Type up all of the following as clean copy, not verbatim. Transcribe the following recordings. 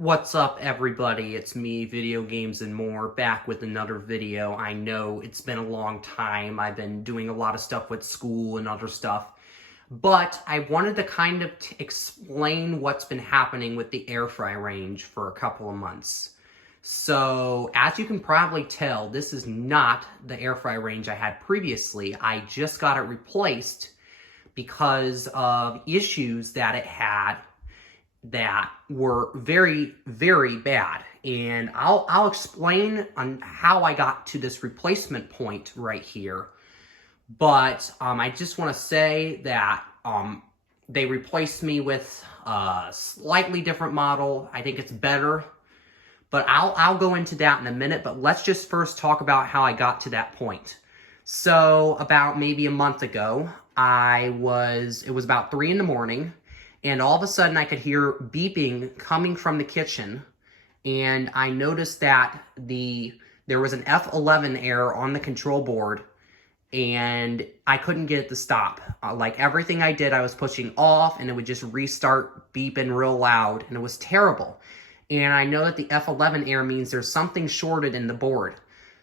What's up, everybody? It's me, Video Games and More, back with another video. I know it's been a long time. I've been doing a lot of stuff with school and other stuff, but I wanted to kind of explain what's been happening with the air fry range for a couple of months. So, as you can probably tell, this is not the air fry range I had previously. I just got it replaced because of issues that it had that were very, very bad. And I'll explain on how I got to this replacement point right here. But I just want to say that they replaced me with a slightly different model. I think it's better. But I'll go into that in a minute. But let's just first talk about how I got to that point. So about maybe a month ago, it was about 3 in the morning. And all of a sudden, I could hear beeping coming from the kitchen, and I noticed that there was an F11 error on the control board, and I couldn't get it to stop. Like everything I did, I was pushing off, and it would just restart beeping real loud, and it was terrible. And I know that the F11 error means there's something shorted in the board.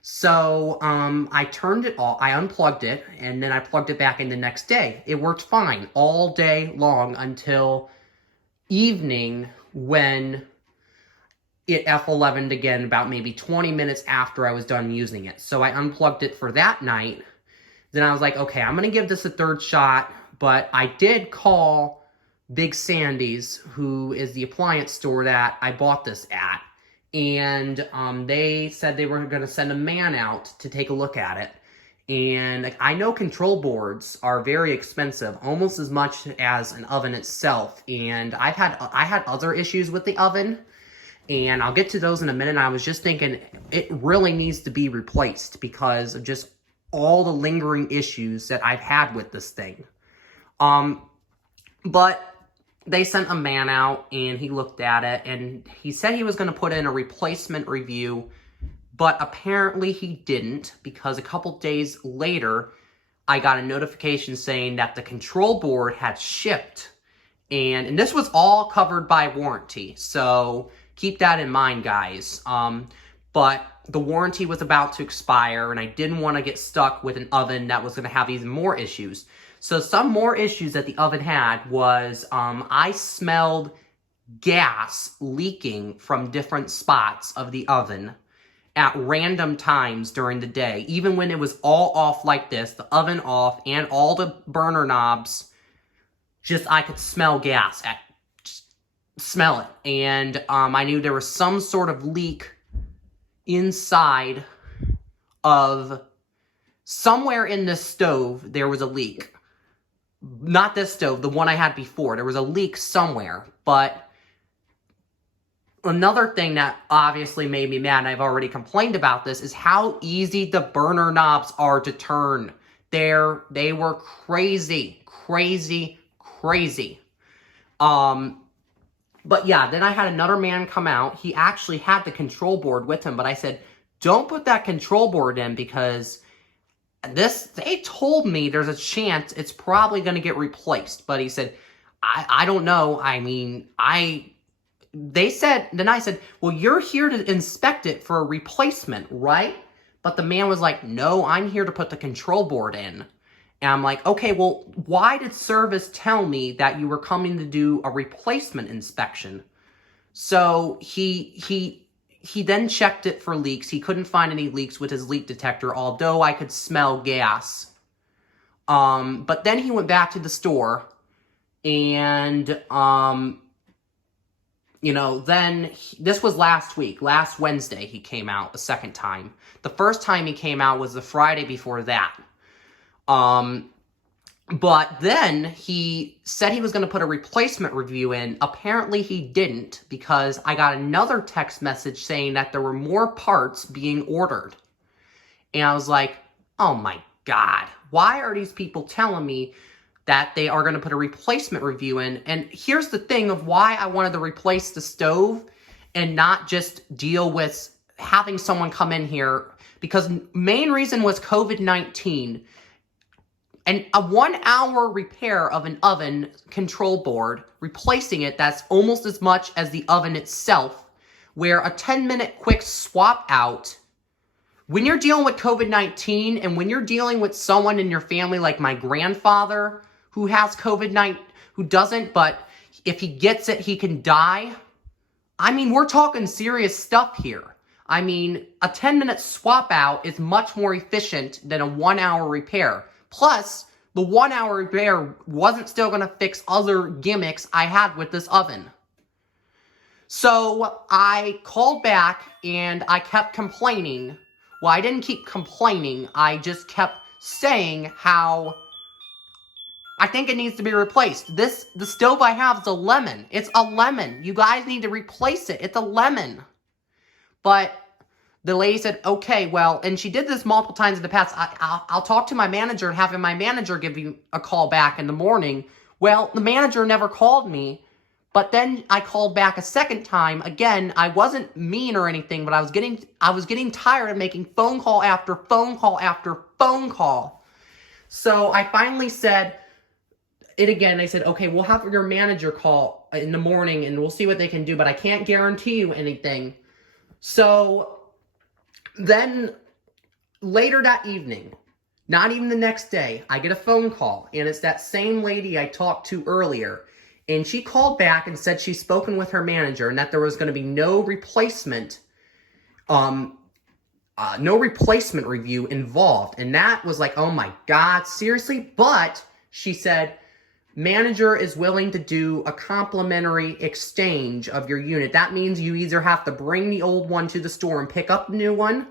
So I turned it off, I unplugged it, and then I plugged it back in the next day. It worked fine all day long until evening when it F11'd again about maybe 20 minutes after I was done using it. So I unplugged it for that night. Then I was like, okay, I'm going to give this a third shot, but I did call Big Sandy's, who is the appliance store that I bought this at. And they said they were going to send a man out to take a look at it. And I know control boards are very expensive, almost as much as an oven itself. And I had other issues with the oven, and I'll get to those in a minute. I was just thinking it really needs to be replaced because of just all the lingering issues that I've had with this thing. But they sent a man out, and he looked at it, and he said he was going to put in a replacement review, but apparently he didn't, because a couple days later, I got a notification saying that the control board had shipped, and this was all covered by warranty, so keep that in mind, guys. But the warranty was about to expire, and I didn't want to get stuck with an oven that was going to have even more issues. So some more issues that the oven had was I smelled gas leaking from different spots of the oven at random times during the day. Even when it was all off like this, the oven off and all the burner knobs, just I could smell gas, smell it. And I knew there was some sort of leak inside of, somewhere in this stove, there was a leak. Not this stove, the one I had before. There was a leak somewhere. But another thing that obviously made me mad, and I've already complained about this, is how easy the burner knobs are to turn. They were crazy. But yeah, then I had another man come out. He actually had the control board with him, but I said, don't put that control board in because they told me there's a chance it's probably going to get replaced. But he said, I don't know. I mean, then I said, well, you're here to inspect it for a replacement, right? But the man was like, no, I'm here to put the control board in. And I'm like, okay, well, why did service tell me that you were coming to do a replacement inspection? So he then checked it for leaks. He couldn't find any leaks with his leak detector, although I could smell gas. But then he went back to the store, and, this was last week. Last Wednesday, he came out a second time. The first time he came out was the Friday before that. But then he said he was going to put a replacement review in. Apparently he didn't, because I got another text message saying that there were more parts being ordered. And I was like, oh my God, why are these people telling me that they are going to put a replacement review in? And here's the thing of why I wanted to replace the stove and not just deal with having someone come in here, because main reason was COVID-19. And a 1-hour repair of an oven control board, replacing it, that's almost as much as the oven itself, where a 10-minute quick swap out, when you're dealing with COVID-19 and when you're dealing with someone in your family like my grandfather who has COVID-19, who doesn't, but if he gets it, he can die. I mean, we're talking serious stuff here. I mean, a 10-minute swap out is much more efficient than a 1-hour repair. Plus, the 1-hour repair wasn't still going to fix other gimmicks I had with this oven. So I called back and I kept complaining. Well, I didn't keep complaining. I just kept saying how I think it needs to be replaced. The stove I have is a lemon. It's a lemon. You guys need to replace it. It's a lemon. But the lady said, okay, well, and she did this multiple times in the past. I'll talk to my manager and have my manager give you a call back in the morning. Well, the manager never called me. But then I called back a second time. Again, I wasn't mean or anything, but I was getting tired of making phone call after phone call after phone call. So I finally said it again. I said, okay, we'll have your manager call in the morning and we'll see what they can do, but I can't guarantee you anything. So then later that evening, not even the next day, I get a phone call, and it's that same lady I talked to earlier. And she called back and said she's spoken with her manager and that there was going to be no replacement review involved. And that was like, oh my God, seriously? But she said, manager is willing to do a complimentary exchange of your unit. That means you either have to bring the old one to the store and pick up the new one,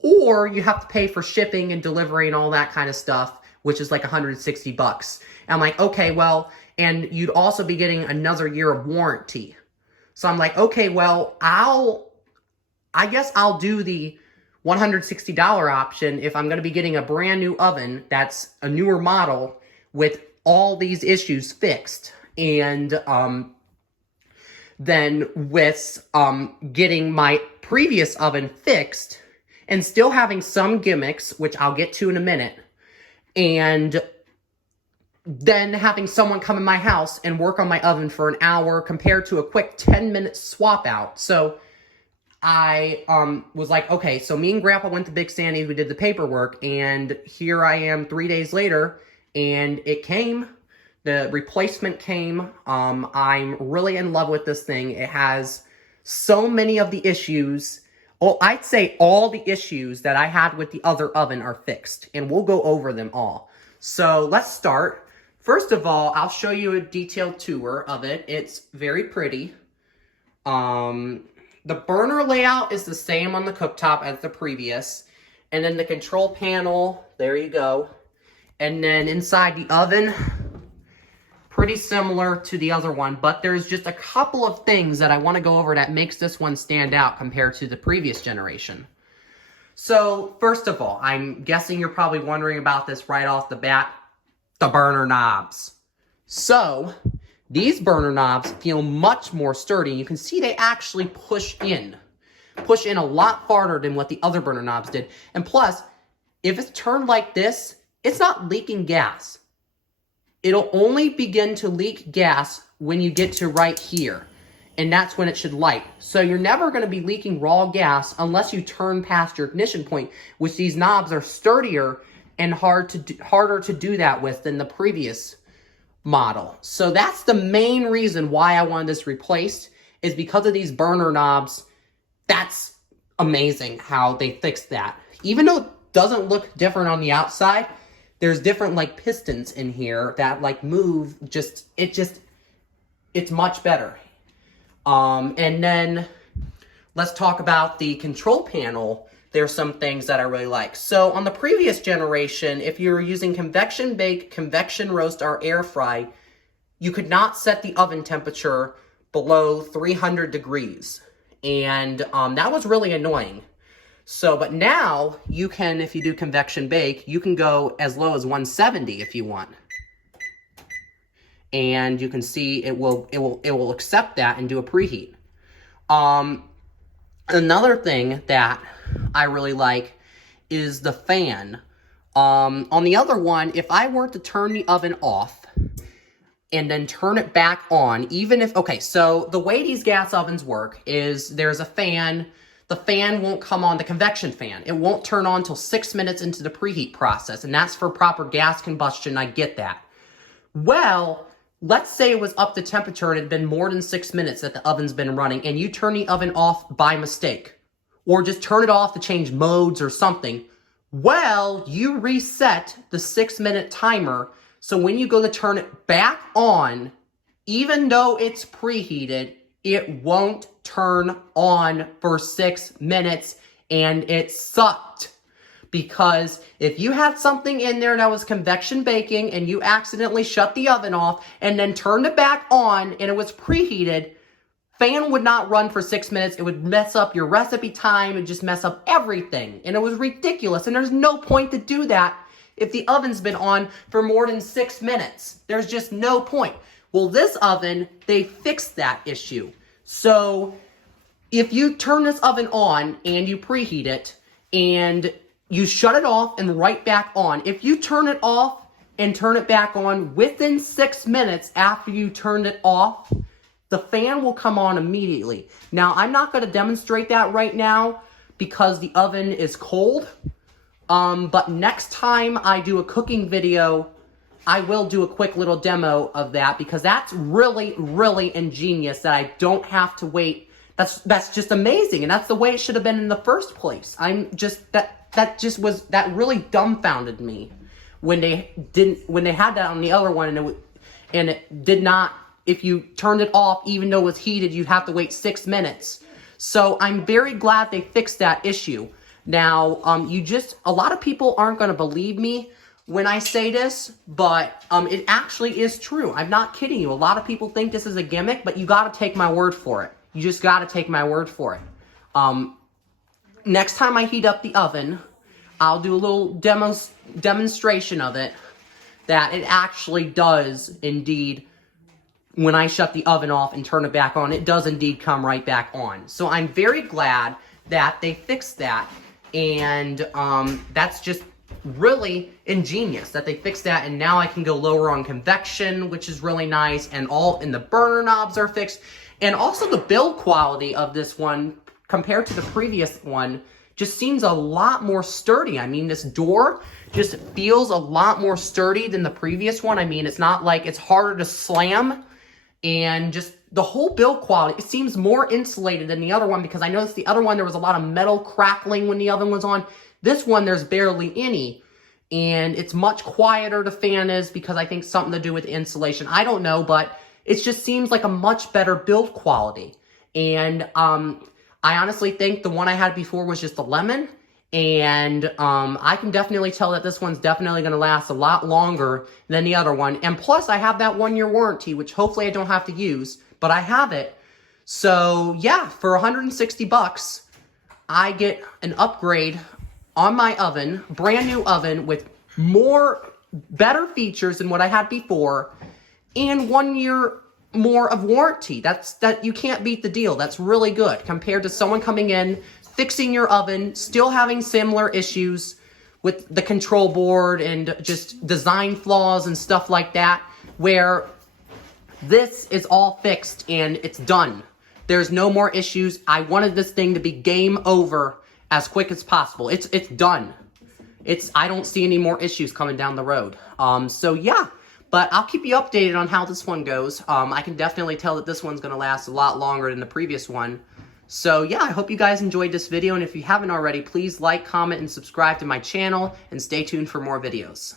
or you have to pay for shipping and delivery and all that kind of stuff, which is like $160. And I'm like, okay, well, and you'd also be getting another year of warranty. So I'm like, okay, well, I guess I'll do the $160 option if I'm going to be getting a brand new oven that's a newer model with all these issues fixed. And then with getting my previous oven fixed and still having some gimmicks, which I'll get to in a minute, and then having someone come in my house and work on my oven for an hour compared to a quick 10-minute swap out. So I was like, okay, so me and Grandpa went to Big Sandy's, we did the paperwork, and here I am 3 days later, and it came. The replacement came. I'm really in love with this thing. It has so many of the issues. Well, I'd say all the issues that I had with the other oven are fixed, and we'll go over them all. So let's start. First of all, I'll show you a detailed tour of it. It's very pretty. The burner layout is the same on the cooktop as the previous. And then the control panel, there you go. And then inside the oven, pretty similar to the other one, but there's just a couple of things that I want to go over that makes this one stand out compared to the previous generation. So, first of all, I'm guessing you're probably wondering about this right off the bat. The burner knobs. So, these burner knobs feel much more sturdy. You can see they actually push in a lot farther than what the other burner knobs did. And plus, if it's turned like this, it's not leaking gas. It'll only begin to leak gas when you get to right here. And that's when it should light. So you're never going to be leaking raw gas unless you turn past your ignition point, which these knobs are sturdier and harder to do that with than the previous model. So that's the main reason why I wanted this replaced, is because of these burner knobs. That's amazing how they fixed that. Even though it doesn't look different on the outside, there's different like pistons in here that like move, it's much better. And then let's talk about the control panel. There's some things that I really like. So on the previous generation, if you were using convection bake, convection roast, or air fry, you could not set the oven temperature below 300 degrees. And that was really annoying. So, but now you can, if you do convection bake, you can go as low as 170 if you want. And you can see it will accept that and do a preheat. Another thing that I really like is the fan. On the other one, if I were to turn the oven off, and then turn it back on, even if, okay, so the way these gas ovens work is there's a fan. The fan won't come on, the convection fan. It won't turn on until 6 minutes into the preheat process, and that's for proper gas combustion. I get that. Well, let's say it was up to temperature and it had been more than 6 minutes that the oven's been running, and you turn the oven off by mistake, or just turn it off to change modes or something. Well, you reset the 6-minute timer, so when you go to turn it back on, even though it's preheated, it won't turn on for 6 minutes, and it sucked. Because if you had something in there that was convection baking and you accidentally shut the oven off and then turned it back on and it was preheated, fan would not run for 6 minutes. It would mess up your recipe time and just mess up everything. And it was ridiculous. And there's no point to do that if the oven's been on for more than 6 minutes. There's just no point. Well, this oven, they fixed that issue. So if you turn this oven on and you preheat it and you shut it off and right back on, if you turn it off and turn it back on within 6 minutes after you turned it off, the fan will come on immediately. Now, I'm not going to demonstrate that right now because the oven is cold. But next time I do a cooking video, I will do a quick little demo of that because that's really, really ingenious that I don't have to wait. That's just amazing, and that's the way it should have been in the first place. That really dumbfounded me when they had that on the other one, and it did not. If you turned it off, even though it was heated, you'd have to wait 6 minutes. So I'm very glad they fixed that issue. Now, a lot of people aren't going to believe me when I say this, but it actually is true. I'm not kidding you. A lot of people think this is a gimmick, but you got to take my word for it. You just got to take my word for it. Next time I heat up the oven, I'll do a little demonstration of it, that it actually does indeed, when I shut the oven off and turn it back on, it does indeed come right back on. So I'm very glad that they fixed that, and that's just really ingenious that they fixed that, and now I can go lower on convection, which is really nice, and the burner knobs are fixed, and also the build quality of this one compared to the previous one just seems a lot more sturdy. I mean, this door just feels a lot more sturdy than the previous one. I mean, it's not like it's harder to slam, and just the whole build quality, it seems more insulated than the other one, because I noticed the other one, there was a lot of metal crackling when the oven was on. This one, there's barely any, and it's much quieter, the fan is, because I think something to do with insulation. I don't know, but it just seems like a much better build quality. And I honestly think the one I had before was just a lemon, and I can definitely tell that this one's definitely going to last a lot longer than the other one. And plus, I have that 1-year warranty, which hopefully I don't have to use, but I have it. So yeah, for 160 bucks, I get an upgrade on my oven, brand new oven with better features than what I had before, and 1 year more of warranty. That you can't beat the deal. That's really good compared to someone coming in, fixing your oven, still having similar issues with the control board and just design flaws and stuff like that, where this is all fixed and it's done. There's no more issues. I wanted this thing to be game over as quick as possible. It's done. I don't see any more issues coming down the road. So yeah, but I'll keep you updated on how this one goes. I can definitely tell that this one's going to last a lot longer than the previous one. So yeah, I hope you guys enjoyed this video, and if you haven't already, please like, comment, and subscribe to my channel, and stay tuned for more videos.